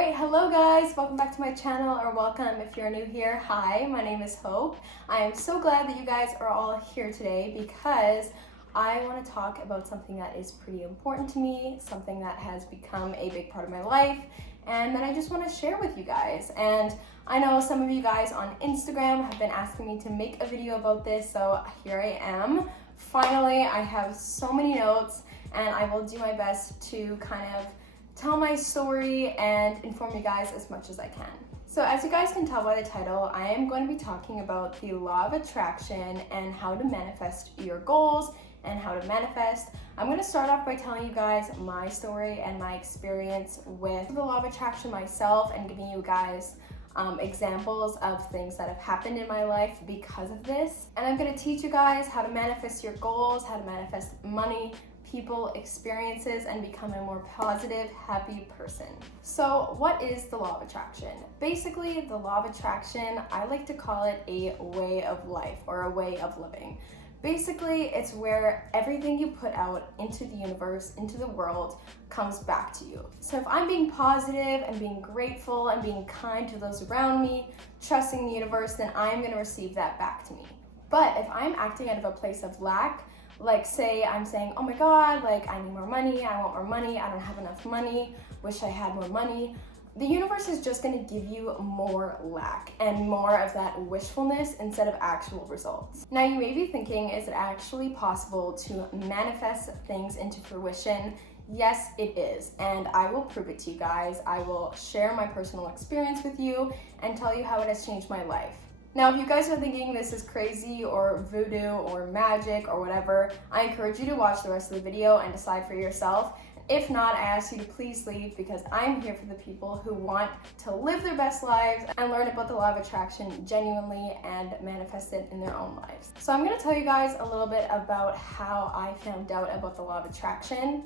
Alright, hello guys, welcome back to my channel, or welcome if you're new here. Hi, my name is Hope. I am so glad that you guys are all here today because I want to talk about something that is pretty important to me, something that has become a big part of my life, and that I just want to share with you guys. And I know some of you guys on Instagram have been asking me to make a video about this, so here I am. Finally, I have so many notes, and I will do my best to kind of tell my story and inform you guys as much as I can. So as you guys can tell by the title, I am going to be talking about the law of attraction and how to manifest your goals and how to manifest. I'm going to start off by telling you guys my story and my experience with the law of attraction myself and giving you guys examples of things that have happened in my life because of this. And I'm going to teach you guys how to manifest your goals, how to manifest money, people, experiences, and become a more positive, happy person. So what is the law of attraction? Basically, the law of attraction, I like to call it a way of life or a way of living. Basically, it's where everything you put out into the universe, into the world, comes back to you. So if I'm being positive and being grateful and being kind to those around me, trusting the universe, then I'm going to receive that back to me. But if I'm acting out of a place of lack, like say I'm saying, oh my God, like I need more money, I want more money, I don't have enough money, wish I had more money, the universe is just going to give you more lack and more of that wishfulness instead of actual results. Now you may be thinking, is it actually possible to manifest things into fruition? Yes, it is, and I will prove it to you guys. I will share my personal experience with you and tell you how it has changed my life. Now, if you guys are thinking this is crazy or voodoo or magic or whatever, I encourage you to watch the rest of the video and decide for yourself. If not, I ask you to please leave because I'm here for the people who want to live their best lives and learn about the law of attraction genuinely and manifest it in their own lives. So I'm going to tell you guys a little bit about how I found out about the law of attraction.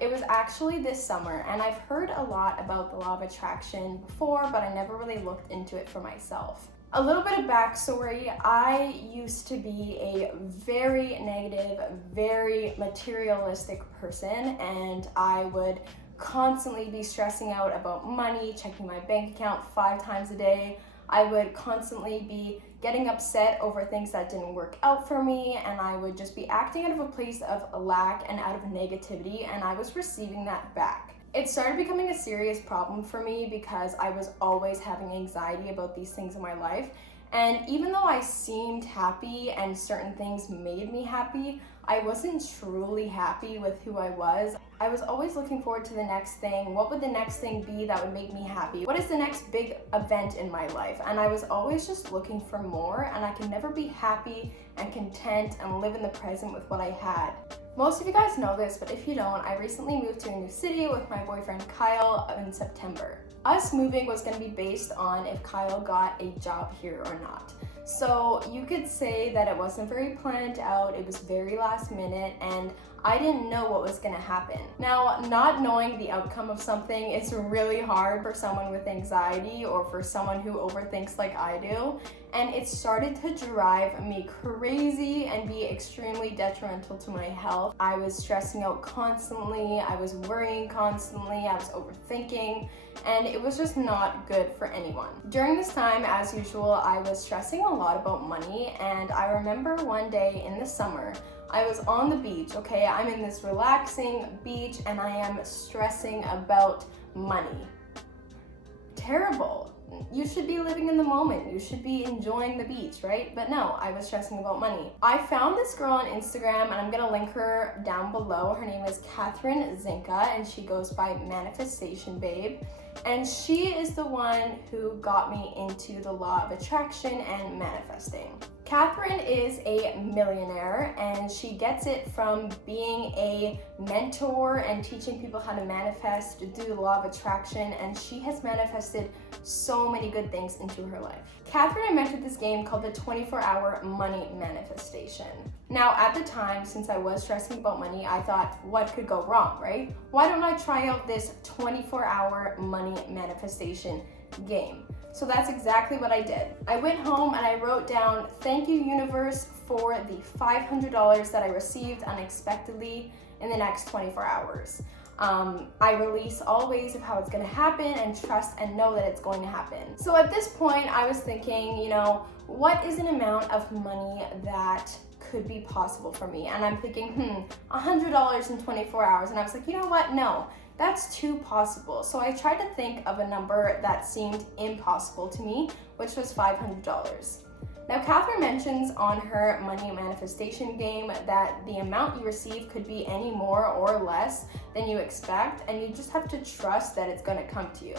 It was actually this summer, and I've heard a lot about the law of attraction before, but I never really looked into it for myself. A little bit of backstory, I used to be a very negative, very materialistic person, and I would constantly be stressing out about money, checking my bank account 5 times a day. I would constantly be getting upset over things that didn't work out for me, and I would just be acting out of a place of lack and out of negativity, and I was receiving that back. It started becoming a serious problem for me because I was always having anxiety about these things in my life. And even though I seemed happy and certain things made me happy, I wasn't truly happy with who I was. I was always looking forward to the next thing. What would the next thing be that would make me happy? What is the next big event in my life? And I was always just looking for more, and I could never be happy and content and live in the present with what I had. Most of you guys know this, but if you don't, I recently moved to a new city with my boyfriend Kyle in September. Us moving was going to be based on if Kyle got a job here or not. So you could say that it wasn't very planned out, it was very last minute, and I didn't know what was going to happen. Now, not knowing the outcome of something is really hard for someone with anxiety or for someone who overthinks like I do, and it started to drive me crazy and be extremely detrimental to my health. I was stressing out constantly, I was worrying constantly, I was overthinking, and it was just not good for anyone. During this time, as usual, I was stressing a lot about money, and I remember one day in the summer, I was on the beach, okay? I'm in this relaxing beach and I am stressing about money. Terrible. You should be living in the moment. You should be enjoying the beach, right? But no, I was stressing about money. I found this girl on Instagram, and I'm gonna link her down below. Her name is Catherine Zinka, and she goes by Manifestation Babe. And she is the one who got me into the law of attraction and manifesting. Catherine is a millionaire, and she gets it from being a mentor and teaching people how to manifest, to do the law of attraction, and she has manifested so many good things into her life. Catherine invented this game called the 24-hour money manifestation. Now, at the time, since I was stressing about money, I thought, what could go wrong, right? Why don't I try out this 24-hour money manifestation game? So that's exactly what I did. I went home and I wrote down, thank you universe for the $500 that I received unexpectedly in the next 24 hours. I release all ways of how it's going to happen and trust and know that it's going to happen. So at this point, I was thinking, you know, what is an amount of money that could be possible for me? And I'm thinking, $100 in 24 hours. And I was like, you know what? No, that's too possible. So I tried to think of a number that seemed impossible to me, which was $500. Now, Catherine mentions on her money manifestation game that the amount you receive could be any more or less than you expect, and you just have to trust that it's going to come to you.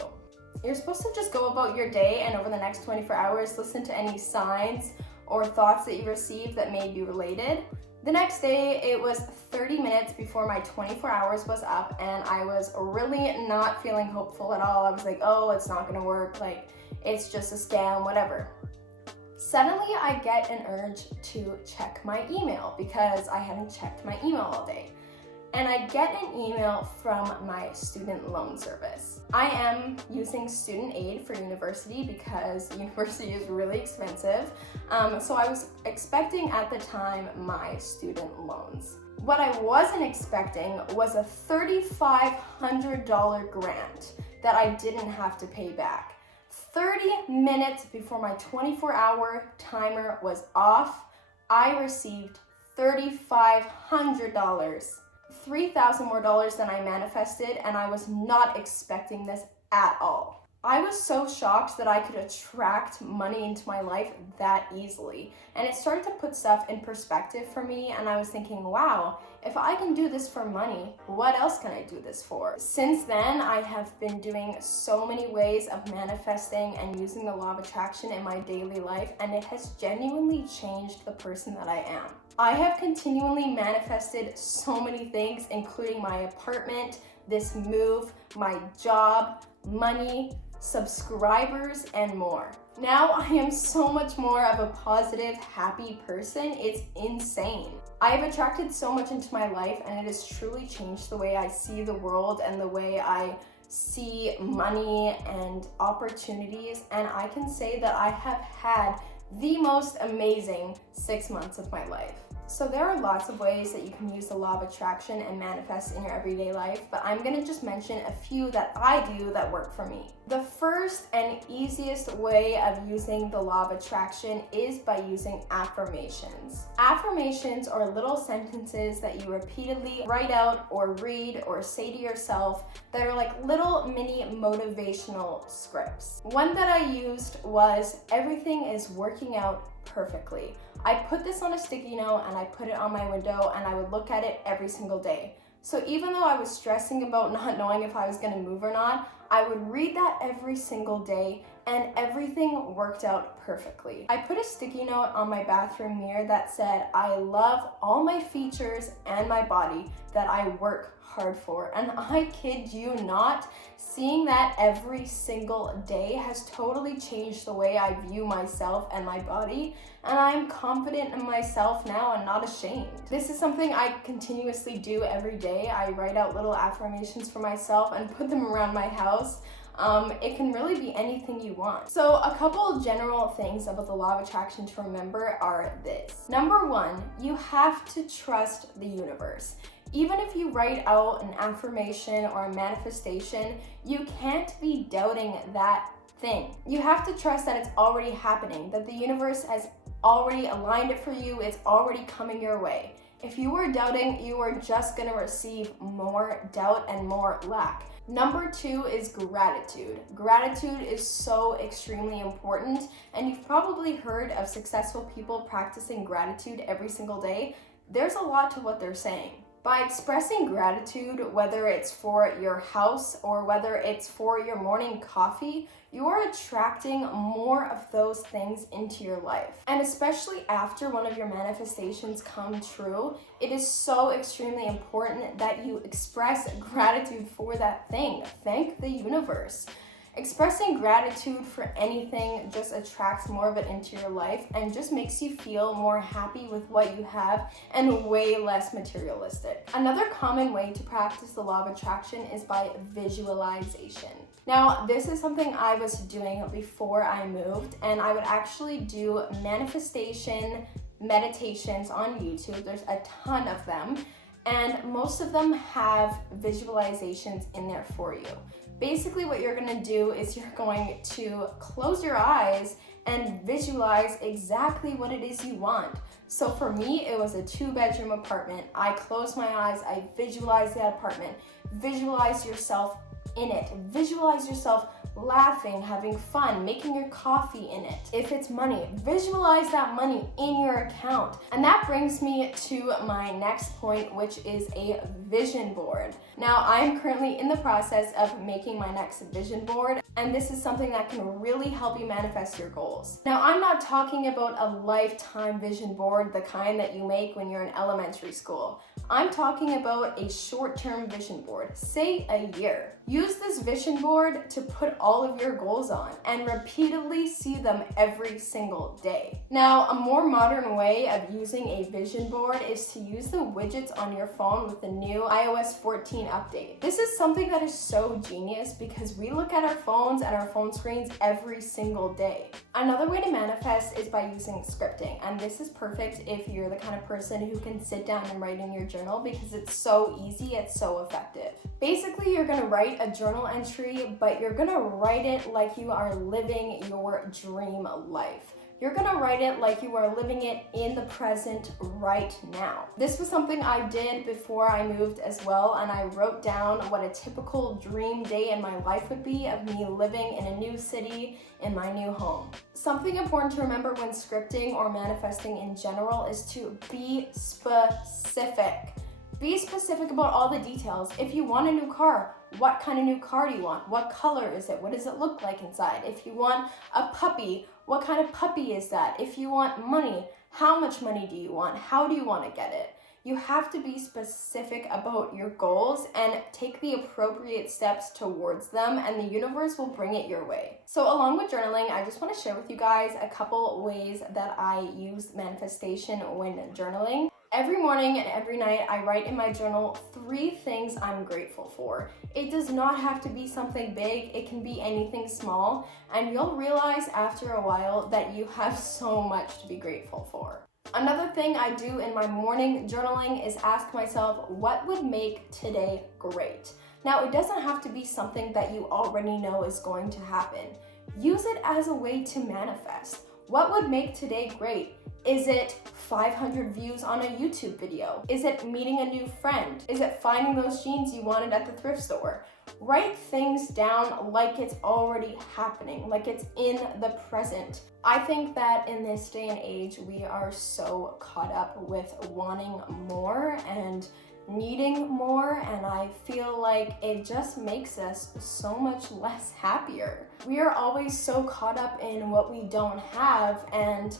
You're supposed to just go about your day and over the next 24 hours, listen to any signs or thoughts that you received that may be related. The next day, it was 30 minutes before my 24 hours was up, and I was really not feeling hopeful at all. I was like, oh, it's not going to work. Like, it's just a scam, whatever. Suddenly, I get an urge to check my email because I hadn't checked my email all day. And I get an email from my student loan service. I am using student aid for university because university is really expensive. So I was expecting at the time my student loans. What I wasn't expecting was a $3,500 grant that I didn't have to pay back. 30 minutes before my 24-hour timer was off, I received $3,500, $3,000 more than I manifested, and I was not expecting this at all. I was so shocked that I could attract money into my life that easily, and it started to put stuff in perspective for me, and I was thinking, wow, if I can do this for money, what else can I do this for? Since then, I have been doing so many ways of manifesting and using the law of attraction in my daily life, and it has genuinely changed the person that I am. I have continually manifested so many things, including my apartment, this move, my job, money, subscribers, and more. Now I am so much more of a positive, happy person. It's insane. I have attracted so much into my life, and it has truly changed the way I see the world and the way I see money and opportunities. And I can say that I have had the most amazing 6 months of my life. So there are lots of ways that you can use the law of attraction and manifest in your everyday life, but I'm gonna just mention a few that I do that work for me. The first and easiest way of using the law of attraction is by using affirmations. Affirmations are little sentences that you repeatedly write out or read or say to yourself that are like little mini motivational scripts. One that I used was, everything is working out perfectly. I put this on a sticky note and I put it on my window, and I would look at it every single day. So even though I was stressing about not knowing if I was going to move or not, I would read that every single day, and everything worked out perfectly. I put a sticky note on my bathroom mirror that said, I love all my features and my body that I work hard for. And I kid you not, seeing that every single day has totally changed the way I view myself and my body, and I'm confident in myself now and not ashamed. This is something I continuously do every day. I write out little affirmations for myself and put them around my house. It can really be anything you want. So a couple general things about the law of attraction to remember are this. Number one, you have to trust the universe. Even if you write out an affirmation or a manifestation, you can't be doubting that thing. You have to trust that it's already happening, that the universe has already aligned it for you, it's already coming your way. If you were doubting, you are just gonna receive more doubt and more lack. Number two is gratitude. Gratitude is so extremely important, and you've probably heard of successful people practicing gratitude every single day. There's a lot to what they're saying. By expressing gratitude, whether it's for your house or whether it's for your morning coffee, you are attracting more of those things into your life. And especially after one of your manifestations come true, it is so extremely important that you express gratitude for that thing. Thank the universe. Expressing gratitude for anything just attracts more of it into your life and just makes you feel more happy with what you have and way less materialistic. Another common way to practice the law of attraction is by visualization. Now, this is something I was doing before I moved, and I would actually do manifestation meditations on YouTube. There's a ton of them. and most of them have visualizations in there for you. Basically what you're gonna do is you're going to close your eyes and visualize exactly what it is you want. So for me, it was a 2-bedroom apartment. I closed my eyes, I visualized that apartment. Visualize yourself in it. Visualize yourself laughing, having fun, making your coffee in it. If it's money, visualize that money in your account. And that brings me to my next point, which is a vision board. Now, I'm currently in the process of making my next vision board, and this is something that can really help you manifest your goals. Now, I'm not talking about a lifetime vision board, the kind that you make when you're in elementary school. I'm talking about a short-term vision board, say a year. Use this vision board to put all of your goals on and repeatedly see them every single day. Now, a more modern way of using a vision board is to use the widgets on your phone with the new iOS 14 update. This is something that is so genius because we look at our phones and our phone screens every single day. Another way to manifest is by using scripting, and this is perfect if you're the kind of person who can sit down and write in your journal because it's so easy, it's so effective. Basically, you're gonna write a journal entry, but you're gonna write it like you are living your dream life. You're gonna write it like you are living it in the present right now. This was something I did before I moved as well, and I wrote down what a typical dream day in my life would be of me living in a new city in my new home. Something important to remember when scripting or manifesting in general is to be specific. Be specific about all the details. If you want a new car, what kind of new car do you want? What color is it? What does it look like inside? If you want a puppy, what kind of puppy is that? If you want money, how much money do you want? How do you want to get it? You have to be specific about your goals and take the appropriate steps towards them, and the universe will bring it your way. So along with journaling, I just want to share with you guys a couple ways that I use manifestation when journaling. Every morning and every night, I write in my journal 3 things I'm grateful for. It does not have to be something big, it can be anything small, and you'll realize after a while that you have so much to be grateful for. Another thing I do in my morning journaling is ask myself, what would make today great? Now, it doesn't have to be something that you already know is going to happen. Use it as a way to manifest. What would make today great? Is it 500 views on a YouTube video? Is it meeting a new friend? Is it finding those jeans you wanted at the thrift store? Write things down like it's already happening, like it's in the present. I think that in this day and age, we are so caught up with wanting more and needing more, and I feel like it just makes us so much less happier. We are always so caught up in what we don't have and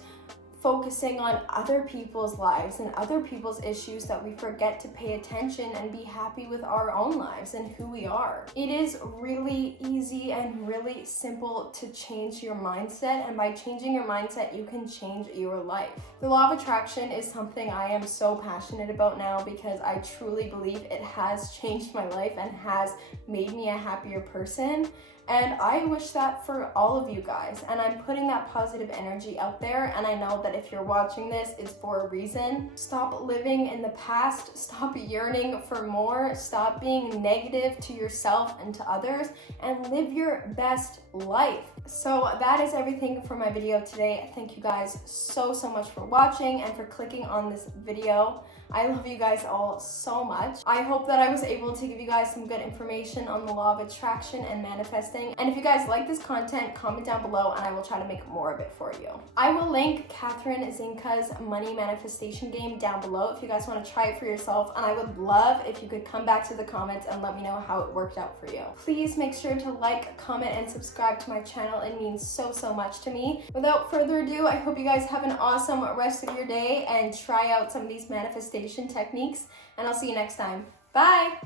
focusing on other people's lives and other people's issues that we forget to pay attention and be happy with our own lives and who we are. It is really easy and really simple to change your mindset, and by changing your mindset, you can change your life. The law of attraction is something I am so passionate about now because I truly believe it has changed my life and has made me a happier person. And I wish that for all of you guys, and I'm putting that positive energy out there, and I know that if you're watching this, it's for a reason. Stop living in the past, stop yearning for more, stop being negative to yourself and to others, and live your best life. So that is everything for my video today. Thank you guys so much for watching and for clicking on this video. I love you guys all so much. I hope that I was able to give you guys some good information on the law of attraction and manifesting. And if you guys like this content, comment down below and I will try to make more of it for you. I will link Catherine Zinka's money manifestation game down below if you guys want to try it for yourself. And I would love if you could come back to the comments and let me know how it worked out for you. Please make sure to like, comment, and subscribe to my channel. It means so much to me. Without further ado, I hope you guys have an awesome rest of your day and try out some of these manifestations techniques, and I'll see you next time. Bye!